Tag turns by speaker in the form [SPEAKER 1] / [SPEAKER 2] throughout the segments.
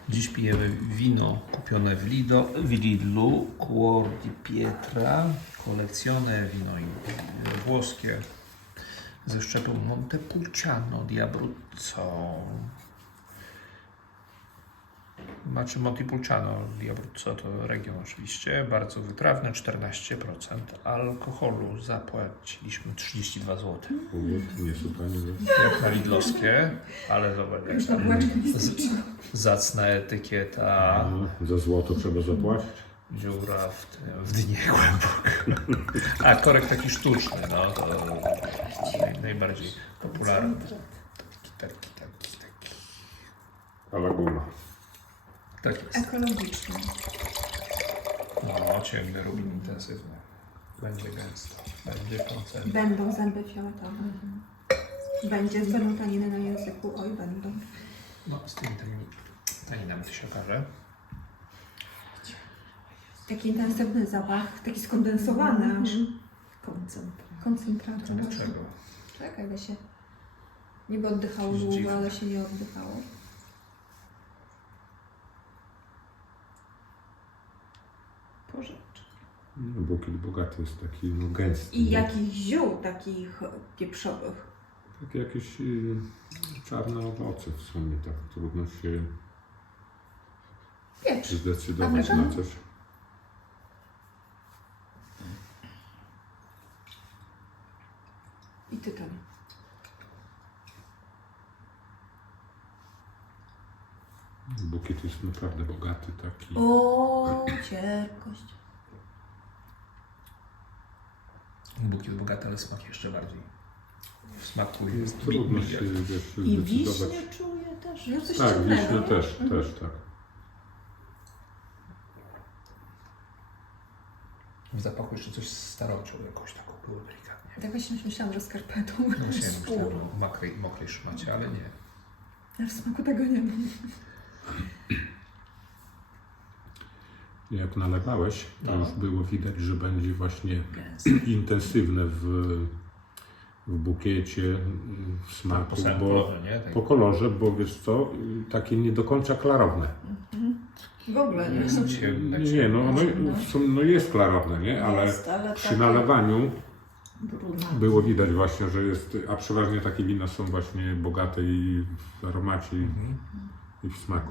[SPEAKER 1] Dziś pijemy wino kupione w Lidlu, Cuor di Pietra, kolekcjone wino włoskie ze szczepu Montepulciano di Abruzzo. Znaczy Montepulciano di Abruzzo to region oczywiście, bardzo wytrawny, 14% alkoholu. Zapłaciliśmy 32 zł.
[SPEAKER 2] Nie są tanie.
[SPEAKER 1] Jak na lidlowskie, ale zobacz,
[SPEAKER 3] Już
[SPEAKER 1] jak
[SPEAKER 3] na półeczkę nie starczyło.
[SPEAKER 1] zacna etykieta.
[SPEAKER 2] Za złoto trzeba zapłacić.
[SPEAKER 1] Dziura w dnie głęboko. A korek taki sztuczny, no to najbardziej popularny. Taki.
[SPEAKER 2] A laguna.
[SPEAKER 1] Tak jest.
[SPEAKER 3] Ekologiczny.
[SPEAKER 1] No, ciemny rubin intensywny. Będzie gęsto. Będzie koncert.
[SPEAKER 3] Będą zęby fioletowe. Będzie z benutaniny na języku. Oj, będą.
[SPEAKER 1] No, z tymi taninami to się okaże.
[SPEAKER 3] Taki intensywny zapach, taki skondensowany aż. Koncentrat.
[SPEAKER 1] Dlaczego?
[SPEAKER 3] Czekaj, ale się niby oddychało
[SPEAKER 1] Coś
[SPEAKER 3] długo,
[SPEAKER 1] dziwne.
[SPEAKER 3] ale się nie oddychało. Porzecz.
[SPEAKER 2] No, bukiet bogaty jest taki gęsty.
[SPEAKER 3] I
[SPEAKER 2] nie?
[SPEAKER 3] jakich ziół takich pieprzowych.
[SPEAKER 2] Takie jakieś czarne owoce w sumie, tak trudno się
[SPEAKER 3] Pieprz.
[SPEAKER 2] zdecydować
[SPEAKER 3] Afryka?
[SPEAKER 2] na coś.
[SPEAKER 3] I tytoń.
[SPEAKER 2] Bukiet jest naprawdę bogaty taki.
[SPEAKER 3] O, cierpkość.
[SPEAKER 1] Bukiet bogaty, ale smak jeszcze bardziej. W smaku jest
[SPEAKER 2] Trudno się
[SPEAKER 1] miliard.
[SPEAKER 2] wiesz,
[SPEAKER 4] I
[SPEAKER 2] zdecydować.
[SPEAKER 4] wiśnie czuję też.
[SPEAKER 3] No coś
[SPEAKER 2] Tak,
[SPEAKER 3] ciemnego.
[SPEAKER 2] wiśnia też,
[SPEAKER 3] Mhm.
[SPEAKER 2] też tak.
[SPEAKER 1] W zapachu jeszcze coś z starocią jakoś taką było delikatnie.
[SPEAKER 3] Tak właśnie myślałam, że skarpetą.
[SPEAKER 1] No właśnie myślałem o mokrej szmacie, ale nie.
[SPEAKER 3] Ja w smaku tego nie mam.
[SPEAKER 2] Jak nalewałeś, to
[SPEAKER 1] No.
[SPEAKER 2] już było widać, że będzie właśnie
[SPEAKER 1] Gęsto.
[SPEAKER 2] intensywne w bukiecie, w smaku,
[SPEAKER 1] Po samym
[SPEAKER 2] bo
[SPEAKER 1] kolorze, nie? Tak.
[SPEAKER 2] po kolorze, bo wiesz co, takie nie do końca klarowne.
[SPEAKER 3] W ogóle nie.
[SPEAKER 1] Jest ciemne,
[SPEAKER 2] Nie, no,
[SPEAKER 3] ciemne.
[SPEAKER 2] w sumie, no jest klarowne, nie? Ale
[SPEAKER 4] Jest, ale
[SPEAKER 2] przy
[SPEAKER 4] takie
[SPEAKER 2] nalewaniu
[SPEAKER 4] brunatne.
[SPEAKER 2] było widać właśnie, że jest, a przeważnie takie wina są właśnie bogate i w aromacie
[SPEAKER 1] Mhm.
[SPEAKER 2] i w smaku.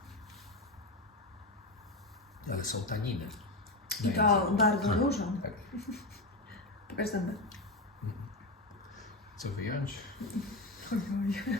[SPEAKER 1] Ale są taniny.
[SPEAKER 3] I
[SPEAKER 1] Na
[SPEAKER 3] to
[SPEAKER 1] języku.
[SPEAKER 3] bardzo
[SPEAKER 2] Tak.
[SPEAKER 3] dużo.
[SPEAKER 1] Tak.
[SPEAKER 3] Pokaż zęby.
[SPEAKER 1] Co wyjąć?
[SPEAKER 3] Oj, oj.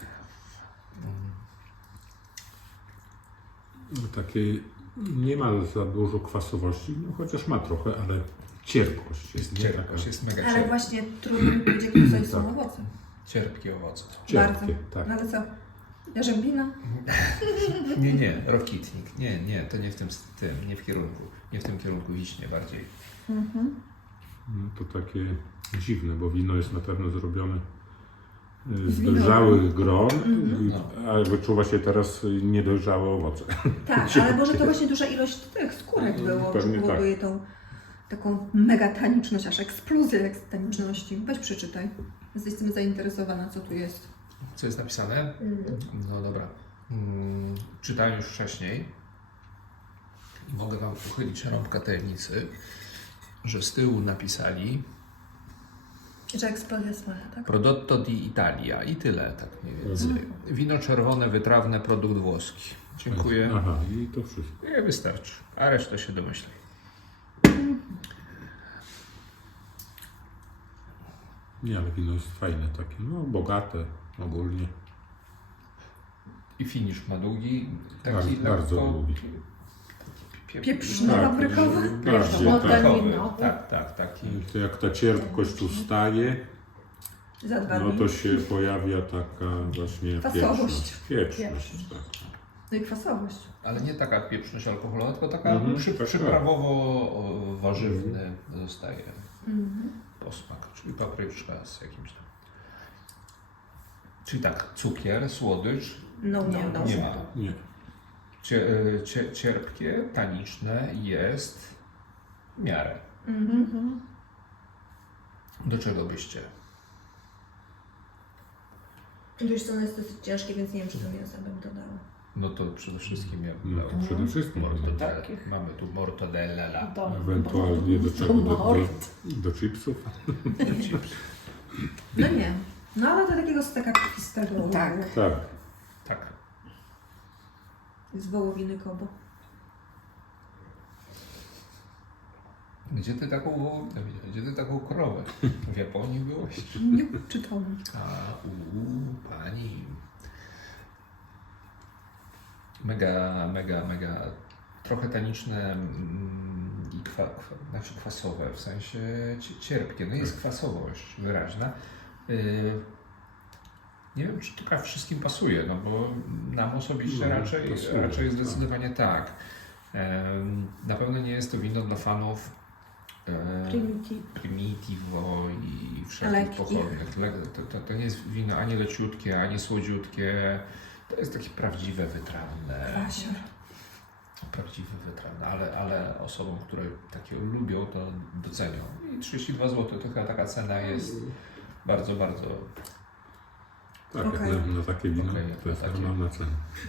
[SPEAKER 2] No, takiej nie ma za dużo kwasowości, no chociaż ma trochę, ale cierpkość jest, nie?
[SPEAKER 1] Cierpkość jest mega
[SPEAKER 3] Ale
[SPEAKER 1] cierpka.
[SPEAKER 3] właśnie trudno mi powiedzieć, jakie tutaj są
[SPEAKER 2] Tak.
[SPEAKER 3] owoce.
[SPEAKER 1] Cierpkie owoce.
[SPEAKER 2] Cierpkie,
[SPEAKER 3] Bardzo.
[SPEAKER 2] tak.
[SPEAKER 3] No ale co? Jarzębina?
[SPEAKER 1] Nie, rokitnik. Nie, to nie w tym, nie w kierunku. Nie w tym kierunku wiśnie bardziej.
[SPEAKER 2] No, to takie dziwne, bo wino jest na pewno zrobione z
[SPEAKER 3] winoru.
[SPEAKER 2] dojrzałych gron,
[SPEAKER 1] No.
[SPEAKER 2] a wyczuwa się teraz niedojrzałe owoce.
[SPEAKER 3] Tak, ale może to właśnie duża ilość tych skórek było, że
[SPEAKER 2] Pewnie
[SPEAKER 3] powoduje tą taką megataniczność, aż eksplozję taniczności. Weź przeczytaj. Jestem zainteresowana, co tu jest.
[SPEAKER 1] Co jest napisane? No dobra. Czytałem już wcześniej. Mogę Wam uchylić rąbka tajemnicy, że z tyłu napisali
[SPEAKER 3] Że eksplozja smaku, tak?
[SPEAKER 1] Prodotto di Italia i tyle, tak mniej więcej. Wino czerwone, wytrawne, produkt włoski. Dziękuję.
[SPEAKER 2] Aha, i to wszystko.
[SPEAKER 1] Nie wystarczy, a resztę się domyśli.
[SPEAKER 2] Nie, ale wino jest fajne takie, no bogate ogólnie.
[SPEAKER 1] I finisz ma długi, taki
[SPEAKER 2] Bardzo, bardzo
[SPEAKER 1] lekko
[SPEAKER 2] długi.
[SPEAKER 3] Pieprzny,
[SPEAKER 2] Tak,
[SPEAKER 3] paprykowy.
[SPEAKER 2] bardziej
[SPEAKER 4] No,
[SPEAKER 2] tak.
[SPEAKER 4] taninowy.
[SPEAKER 1] Tak, taki.
[SPEAKER 2] To jak ta cierpkość tu staje,
[SPEAKER 3] Za 2
[SPEAKER 2] no
[SPEAKER 3] dni.
[SPEAKER 2] to się pojawia taka właśnie
[SPEAKER 3] Kwasowość.
[SPEAKER 2] Pieprzność, tak.
[SPEAKER 3] No i kwasowość.
[SPEAKER 1] Ale nie taka pieprzność alkoholowa, tylko taka
[SPEAKER 2] Mhm, tak,
[SPEAKER 1] przyprawowo-warzywny zostaje
[SPEAKER 3] Mhm.
[SPEAKER 1] posmak, czyli papryczka z jakimś tam. Czyli tak, cukier, słodycz
[SPEAKER 3] No nie, no.
[SPEAKER 1] nie ma.
[SPEAKER 2] Nie.
[SPEAKER 1] Cierpkie, taniczne jest w miarę.
[SPEAKER 3] Mhm.
[SPEAKER 1] Do czego byście?
[SPEAKER 3] Wiesz co, ono jest dosyć ciężkie, więc nie wiem, czy to mięso bym dodała.
[SPEAKER 1] No to przede wszystkim ja
[SPEAKER 2] No to przede wszystkim.
[SPEAKER 1] mortadella. Mamy tu mortadella.
[SPEAKER 2] Ewentualnie do czego? Do chipsów?
[SPEAKER 3] No nie. No ale do takiego steka krwistego.
[SPEAKER 4] Tak.
[SPEAKER 2] Tak.
[SPEAKER 1] Tak.
[SPEAKER 3] Z wołowiny Kobo.
[SPEAKER 1] Gdzie ty taką wołowinę widziałeś? Gdzie ty taką krowę? W Japonii byłeś?
[SPEAKER 3] Nie czytałam.
[SPEAKER 1] Pani. Mega, trochę taniczne i znaczy kwasowe, w sensie cierpkie. No jest kwasowość wyraźna. Nie wiem, czy to wszystkim pasuje, no bo nam osobiście
[SPEAKER 2] No,
[SPEAKER 1] raczej
[SPEAKER 2] pasuje,
[SPEAKER 1] zdecydowanie tak. Na pewno nie jest to wino dla fanów Primitivo i wszelkich
[SPEAKER 3] Lekkich.
[SPEAKER 1] pochodnych. To nie jest wino ani leciutkie, ani słodziutkie. To jest takie prawdziwe, wytrawne.
[SPEAKER 3] Kwasior.
[SPEAKER 1] Prawdziwe, wytrawne, ale osobom, które takie lubią, to docenią. I 32 zł to chyba taka cena jest bardzo, bardzo.
[SPEAKER 2] Tak,
[SPEAKER 3] Okej.
[SPEAKER 2] jak na takie wino
[SPEAKER 1] Okej,
[SPEAKER 2] to jest
[SPEAKER 1] na takie.
[SPEAKER 2] normalna cena.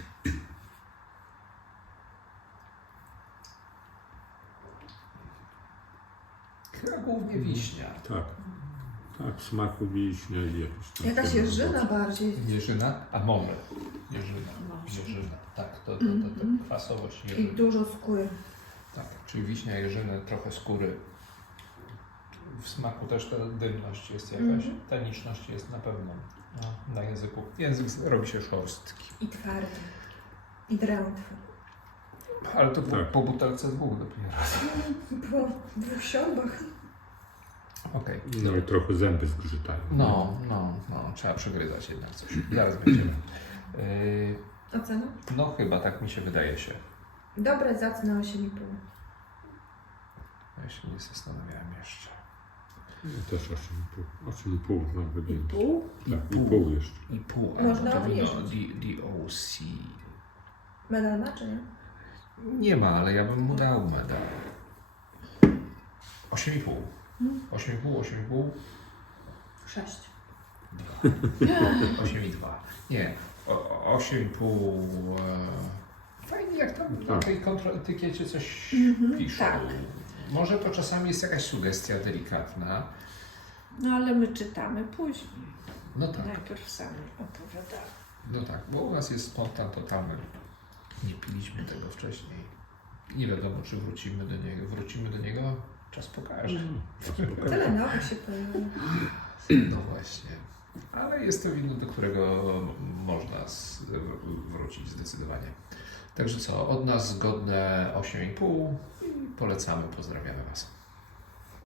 [SPEAKER 1] Chyba głównie wiśnia.
[SPEAKER 2] Tak. Tak, w smaku wiśnia i jakieś tam...
[SPEAKER 3] Jakaś
[SPEAKER 2] ciemne
[SPEAKER 3] jeżyna
[SPEAKER 2] owoce.
[SPEAKER 3] bardziej.
[SPEAKER 1] Jeżyna, a może. Jeżyna. Tak, to kwasowość
[SPEAKER 3] I
[SPEAKER 1] jeżyny.
[SPEAKER 3] dużo skóry.
[SPEAKER 1] Tak, czyli wiśnia, jeżyny, trochę skóry. W smaku też ta dymność jest jakaś, taniczność jest na pewno na języku. Język robi się szorstki.
[SPEAKER 3] I twardy. I drętwy.
[SPEAKER 1] Ale to
[SPEAKER 2] Tak.
[SPEAKER 1] po butelce dwóch dopiero.
[SPEAKER 3] Po 2 siorbach.
[SPEAKER 1] Okej.
[SPEAKER 2] No i trochę zęby zgrzytają.
[SPEAKER 1] No, trzeba przegryzać jednak coś. Zaraz będziemy.
[SPEAKER 3] Ocena?
[SPEAKER 1] No chyba, tak mi się wydaje się.
[SPEAKER 3] Dobre, zacne 8,5.
[SPEAKER 1] Ja się nie zastanawiałem jeszcze.
[SPEAKER 2] Ja też 8,5. 8,5 nawet więcej.
[SPEAKER 4] Pół?
[SPEAKER 2] Tak, i pół jeszcze.
[SPEAKER 1] I pół.
[SPEAKER 3] Można
[SPEAKER 1] to wino
[SPEAKER 3] obniżyć.
[SPEAKER 1] DOC.
[SPEAKER 3] Medal ma czy nie?
[SPEAKER 1] Nie ma, ale ja bym mu dał medal. 8,5. 8,5.
[SPEAKER 3] 6.
[SPEAKER 1] 8,2. Nie, 8,5. Fajnie, jak tam na tej kontraetykiecie coś piszą.
[SPEAKER 4] tak.
[SPEAKER 1] Może to czasami jest jakaś sugestia delikatna.
[SPEAKER 4] No ale my czytamy później.
[SPEAKER 1] No tak,
[SPEAKER 4] Najpierw sami opowiadamy.
[SPEAKER 1] no tak, bo u nas jest spontan totalny. Nie piliśmy tego wcześniej. Nie wiadomo, czy wrócimy do niego. Wrócimy do niego? Czas pokaże.
[SPEAKER 3] Tyle nowych się pojawiło.
[SPEAKER 1] No właśnie. Ale jest to wino, do którego można wrócić zdecydowanie. Także co, od nas zgodne 8,5 i polecamy, pozdrawiamy Was.